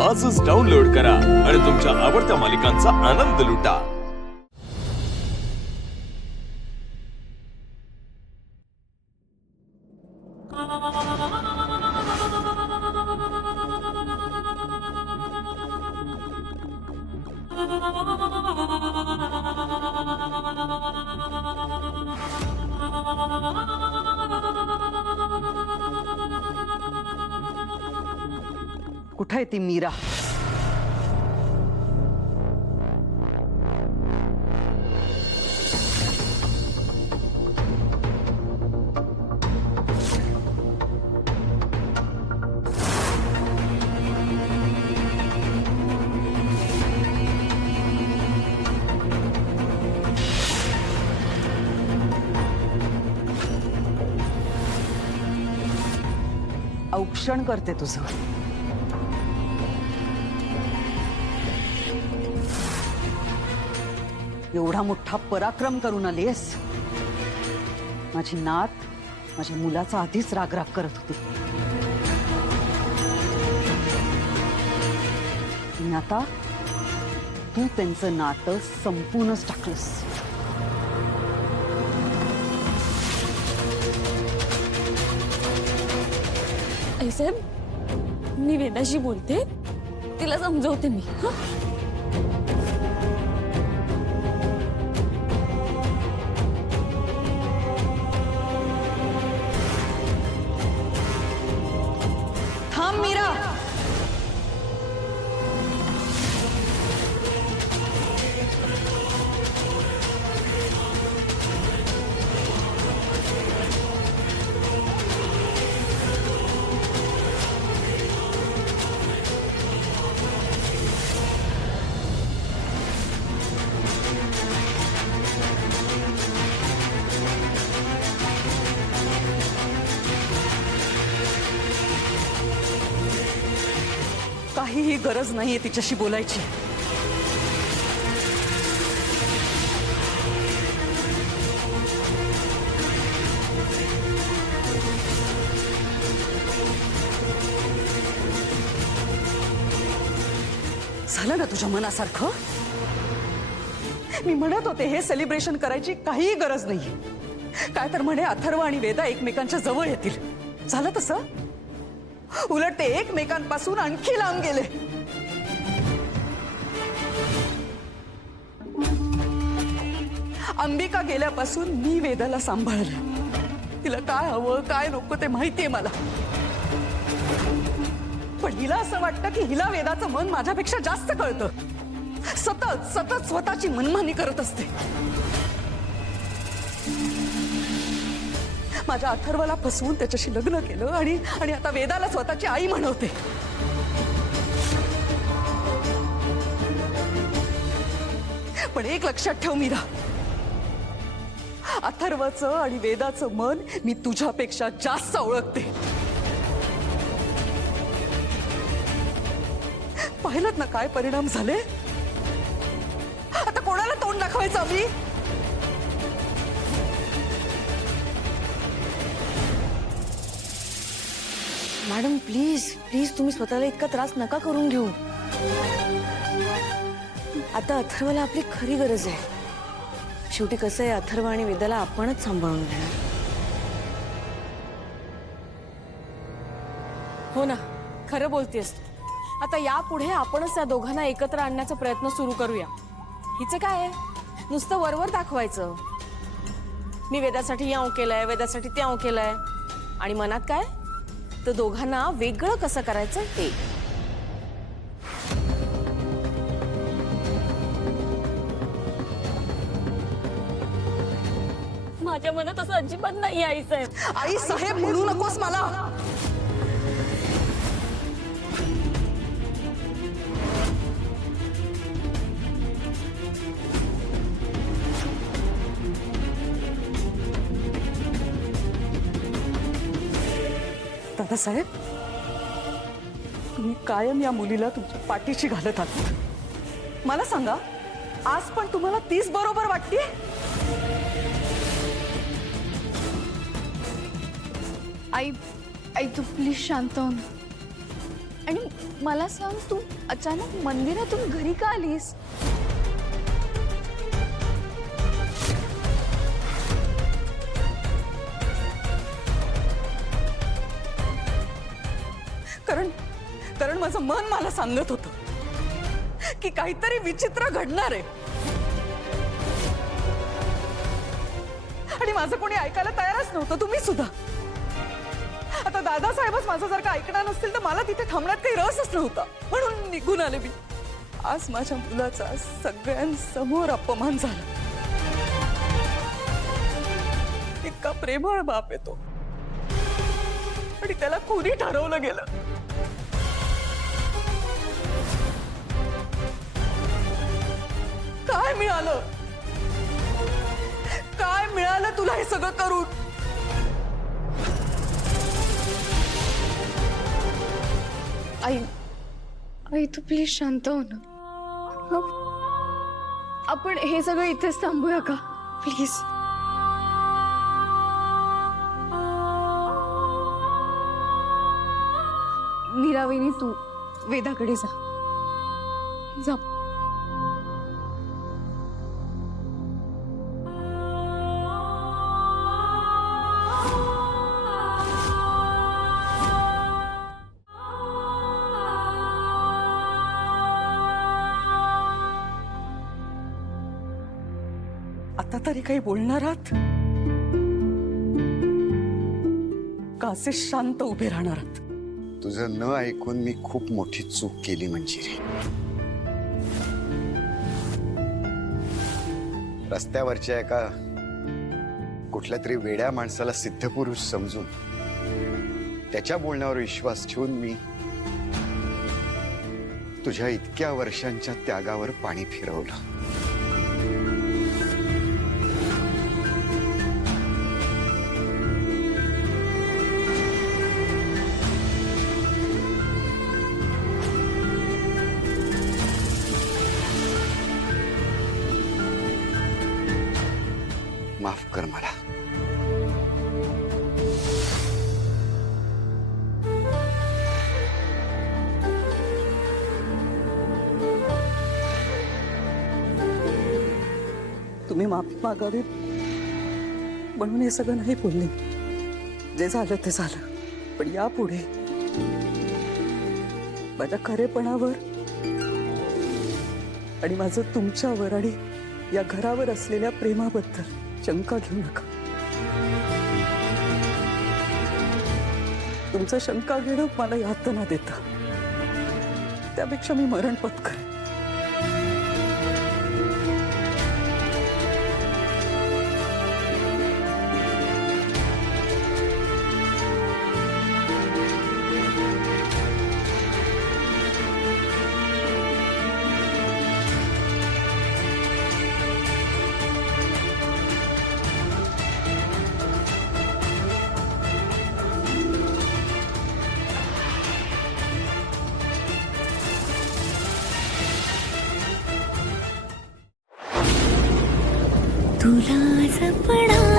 आजच डाउनलोड करा आणि तुमच्या आवडत्या मालिकांचा आनंद लुटा। कुठे आहे ती मीरा? औक्षण करते तुझं। एवढा मोठा पराक्रम करून आलीस। माझी नात माझ्या मुलाचा आधीच रागराग करत होती आणि आता तू त्यांचं नातं संपूर्णच टाकलंस। आई साहेब, मी वेदाशी बोलते, तिला समजवते मी। थांब मीरा। काहीही गरज नाहीये तिच्याशी बोलायची। झालं ना तुझ्या मनासारखं? मी म्हणत होते हे सेलिब्रेशन करायची काहीही गरज नाही। काय तर म्हणे अथर्व आणि वेदा एकमेकांच्या जवळ येतील। झालं तसं? उलट ते एकमेकांपासून आणखी लांब गेले। अंबिका गेल्यापासून मी वेदाला सांभाळलं। तिला काय हवं काय नको ते माहितीये मला, पण हिला असं वाटतं की हिला वेदाचं मन माझ्यापेक्षा जास्त कळतं। सतत सतत स्वतःची मनमानी करत असते। माझ्या अथर्वला फसवून त्याच्याशी लग्न केलं आणि आता वेदाला स्वतःची आई म्हणवते। पण एक लक्षात ठेव मीरा, अथर्वचं आणि वेदाचं मन मी तुझ्यापेक्षा जास्त ओळखते। पाहिलत ना काय परिणाम झाले? आता कोणाला तोंड दाखवायचं आम्ही? मॅडम प्लीज प्लीज, तुम्ही स्वतःला इतका त्रास नका करून घेऊ। आता अथर्वला आपली खरी गरज आहे। शेवटी कसं आहे, अथर्व आणि वेदाला आपणच सांभाळून घेणार। हो ना, खरं बोलतेस। आता यापुढे आपणच त्या दोघांना एकत्र आणण्याचा प्रयत्न सुरू करूया। हिचं काय आहे, नुसतं वरवर दाखवायचं। मी वेदासाठी याव केलंय, वेदासाठी त्याव केलंय, आणि मनात काय, तर दोघांना वेगळं कसं करायचं ते। माझ्या मनात असं अजिबात नाही आई साहेब। आई साहेब म्हणू नकोस मला। दादासाहेब, तुम्ही कायम या मुलीला तुमच्या पाठीशी घालत आहात। मला सांगा, आज पण तुम्हाला तीच बरोबर वाटते? आई आई तू प्लीज शांत हो ना। आणि मला सांग, तू अचानक मंदिरातून घरी का आलीस? कारण माझं मन मला सांगत होतं की काहीतरी विचित्र घडणार आहे, आणि माझं कोणी ऐकायला तयारच नव्हतं, तुम्ही सुद्धा. आता दादासाहेबच माझं जर का ऐकणार नसतील तर मला तिथे थांबण्यात काही रसच नव्हता, म्हणून निघून आले मी. आज माझ्या मुलाचा सगळ्यांसमोर अपमान झाला. इतका प्रेमळ बाप आहे तो, आणि त्याला खुनी ठरवलं गेलं. काय मिळालं? काय मिळालं तुला हे सगळं करून? आई तू प्लीज शांत हो ना. आपण हे सगळं इथेच थांबूया का प्लीज? मीराबाईनी, तू वेदाकडे जा. आता तरी काही बोलणार आहात का असे शांत उभे राहणार आहात? तुझं न ऐकून मी खूप मोठी चूक केली मंजिरी. रस्त्यावरच्या एका कुठल्या तरी वेड्या माणसाला सिद्धपुरुष समजून त्याच्या बोलण्यावर विश्वास ठेवून मी तुझ्या इतक्या वर्षांच्या त्यागावर पाणी फिरवलं. माफ कर मला. तुम्ही माफी मागावी म्हणून हे सगळं नाही बोलले. जे झालं ते झालं, पण यापुढे माझ्या खरेपणावर आणि माझं तुमच्यावर आणि या घरावर असलेल्या प्रेमाबद्दल शंका घेऊ नका. तुमचं शंका घेणं मला यातना देतं, त्यापेक्षा मी मरण पत्करेन. तुला जपणार